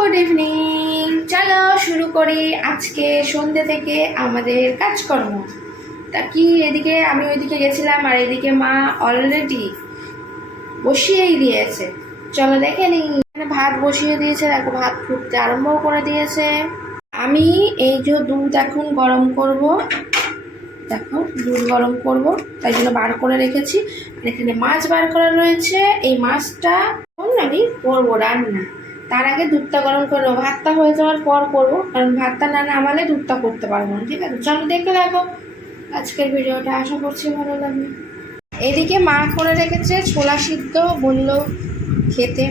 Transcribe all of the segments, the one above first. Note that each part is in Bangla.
Good evening. চলো শুরু করি আজকে সন্ধ্যে থেকে আমাদের কাজকর্ম। তা কি এদিকে আমি ওইদিকে গেছিলাম আর এদিকে মা অলরেডি বসিয়েই দিয়েছে। চলো দেখে নিই। ভাত বসিয়ে দিয়েছে, দেখো ভাত ফুটতে আরম্ভ করে দিয়েছে। আমি এই যে দুধ এখন গরম করব, দেখো দুধ গরম করব তাই জন্য বার করে রেখেছি। আর এখানে মাছ বার করা রয়েছে, এই মাছটা আমি করবো রান্না। তার আগে দুধটা গরম করে নেবো, ভাতটা হয়ে যাওয়ার পর করবো, কারণ ভাতটা না নামালে দুধটা করতে পারবো না। ঠিক আছে, চলো দেখতে লাগো আজকের ভিডিওটা, আশা করছি ভালো লাগবে। এদিকে মা করে রেখেছে ছোলা সিদ্ধ, বললো খেতে।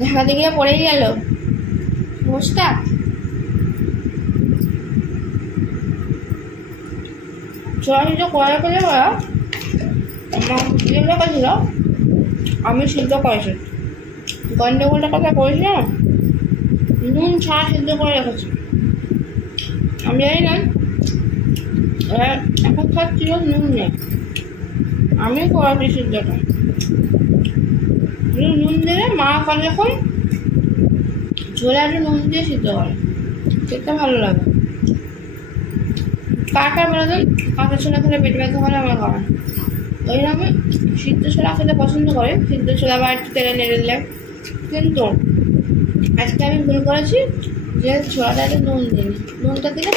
ঢাকা দিকে পড়েই গেল মোষটা। ছোলা সিদ্ধ করার করে ছিল, আমি সিদ্ধ করেছি। গন্ডগোলটা কথা করেছি না, নুন ছাড়া সিদ্ধ করে রেখেছি। আমি জানি না এখন খাচ্ছিল নুন নেই, আমি করেছি সিদ্ধটা। নুন দিলে মা করে যখন ছোলা একটু নুন দিয়ে সিদ্ধ করে, খেতে ভালো লাগে। কার বলে কাঁচা ছোলা খেলে পেট ব্যথা হলে আমার করে, ওই আমি সিদ্ধ ছোলা খেতে পছন্দ করি, সিদ্ধ ছোলা বা একটু তেলে নেড়ে দিলে। কিন্তু আজকে আমি ভুল করেছি যে ছোলাটা একটু নুন দিই, নুনটা দিলে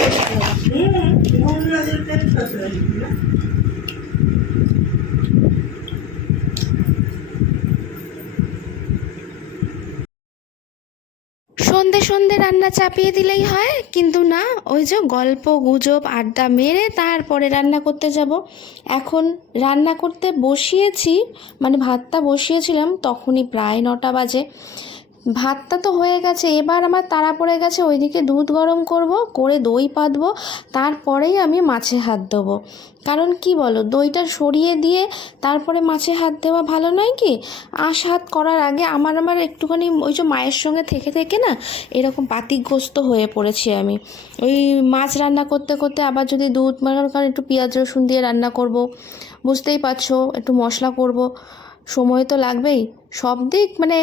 সন্ধে সন্ধে রান্না চাপিয়ে দিলেই হয়, কিন্তু না, ওই যে গল্প গুজব আড্ডা মেরে তারপরে রান্না করতে যাব। এখন রান্না করতে বসিয়েছি, মানে ভাতটা বসিয়েছিলাম তখনই প্রায় 9টা বাজে। ভাতটা তো হয়ে গেছে, এবার আমার তাড়া পড়ে গেছে ওইদিকে দুধ গরম করব, করে দই পাতবো, তারপরেই আমি মাছে হাত দেবো। কারণ কি বলো, দইটা সরিয়ে দিয়ে তারপরে মাছে হাত দেওয়া ভালো নয় কি? হাত করার আগে আমার একটুখানি ওই যে মায়ের সঙ্গে থেকে থেকে না এরকম বাতিগ্রস্ত হয়ে পড়েছি আমি। ওই মাছ রান্না করতে করতে আবার যদি দুধ, মানে কারণ একটু পেঁয়াজ রসুন দিয়ে রান্না করব, বুঝতেই পারছো, একটু মশলা করব, সময় তো লাগবেই। সব দিক মানে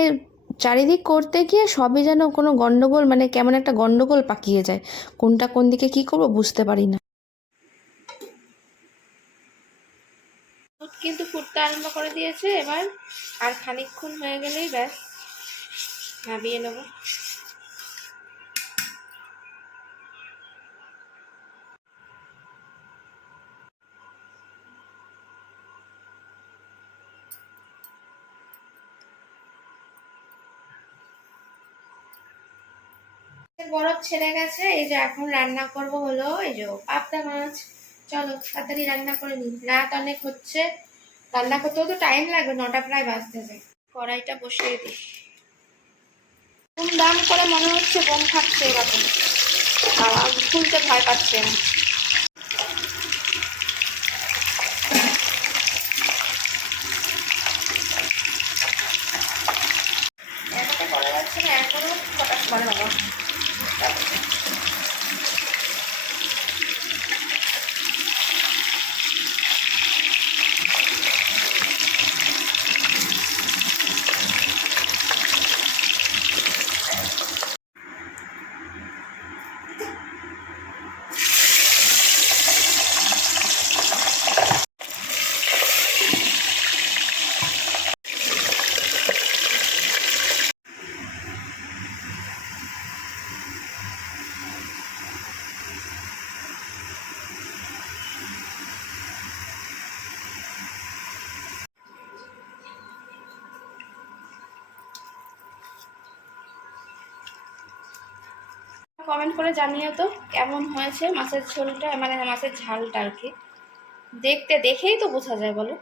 চারিদিক করতে গিয়ে সবই যেন কোনো গন্ডগোল, মানে কেমন একটা গন্ডগোল পাকিয়ে যায়, কোনটা কোন দিকে কি করব বুঝতে পারি না। দুধ কিন্তু ফুটতে আরম্ভ করে দিয়েছে, এবার আর খানিকক্ষণ হয়ে গেলেই ব্যাস নামিয়ে নেব। বরফ ছেড়ে গেছে, এই যে এখন রান্না করব হলো এই যে পাবদা মাছ। চলো তাড়াতাড়ি রান্না করে নিই, রাত অনেক হচ্ছে, রান্না করতেও তো টাইম লাগবে, 9টা প্রায় বাজতেছে। কড়াইটা বসিয়ে দিই। দাম করে মনে হচ্ছে বোম খাচ্ছে এরকম, খুলতে ভয় পাচ্ছে না। এটাতে করা যাচ্ছে না, এখনো কটার সময় হলো। কমেন্ট করে জানিও তো কেমন হয়েছে মাছের ঝোলটা, মানে মাছের ঝালটা আর কি। দেখতেই তো বোঝা যায় বলো।